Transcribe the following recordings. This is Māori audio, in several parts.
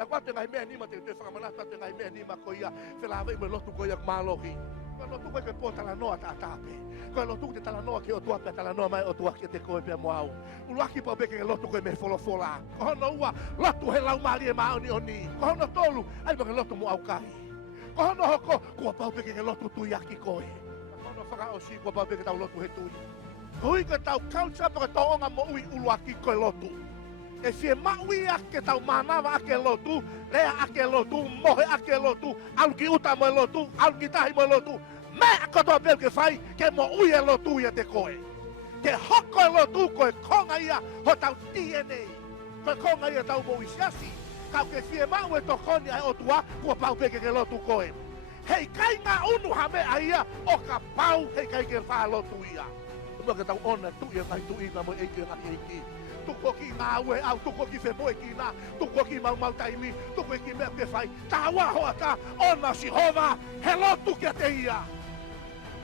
Na kwate ngai mea nima te whakamanata te ngai mea nima ko ia te lawa i me lotu ko ia mālohi. Ko lotu koe ke pō talanoa ta atape. Ko lotu te talanoa ke o tua pe talanoa mai o tua ke te koe pe moau. Uluaki pa beke ke lotu koe me folofola. Ko hono ua lotu he lau maali e maoni oni. Ko hono tolu ai bake lotu mo au kahi. Ko hono hoko kua pau beke ke lotu tui aki koe. Ko hono whaka o si kua pau beke tau lotu he tui. Hui ka tau kautsa pa ka tau onga mo ui uluaki koe lotu. E fie maui ake tau manawa ake lotu, lea ake lotu, mohe ake lotu, aluki uta mo lotu, aluki tahi mo lotu, me akotoa bel ke fai, ke mo ui e lotu ia te koe. Ke hoko e lotu koe konga ia ho tau DNA. Koe konga ia tau mo isiasi, kau ke fie mau e tokoni ai otua, kua pau peke ke lotu koe. Hei kai ngā unu hame a ia, o ka pau hei kai ke wha lotu ia. Uma ke tau ona tu ia ngai tu ina mo eike ngai eike. Tuko ki ngā ue au, tuko ki whemoe ki nā, tuko ki mau taimi, tuko ki mea ke whai. Tā wahoa tā, ona si hova, he lotu kia te ia.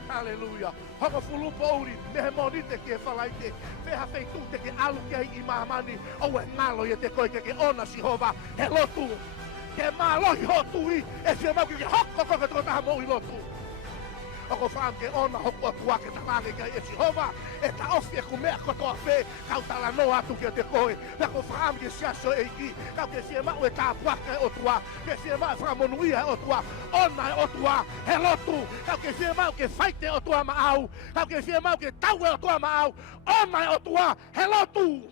Halleluja. Hanga fulupa uri, mehe monite ke whalaite, weha feitu te ke alu kia i mamani, au e ngalo ia te koe ke ona si hova, he lotu. Ke mālohi hotu i, e whia mau ke hoko koka toko taha mo i lotu. Ako whaam ke ona hoko atua ke talange kai e Jehova, e ta ofi e kumea kotoa whē, kau tala no atu ke te koe. Ako whaam ke siaso e ki, kau ke sia mau e tā puaka e otua, ke sia mau e whakamonuia e otua, ona e otua, he lotu. Kau ke sia mau ke whaite otua ma au, kau ke sia mau ke tau e otua ma au, ona e otua, he lotu.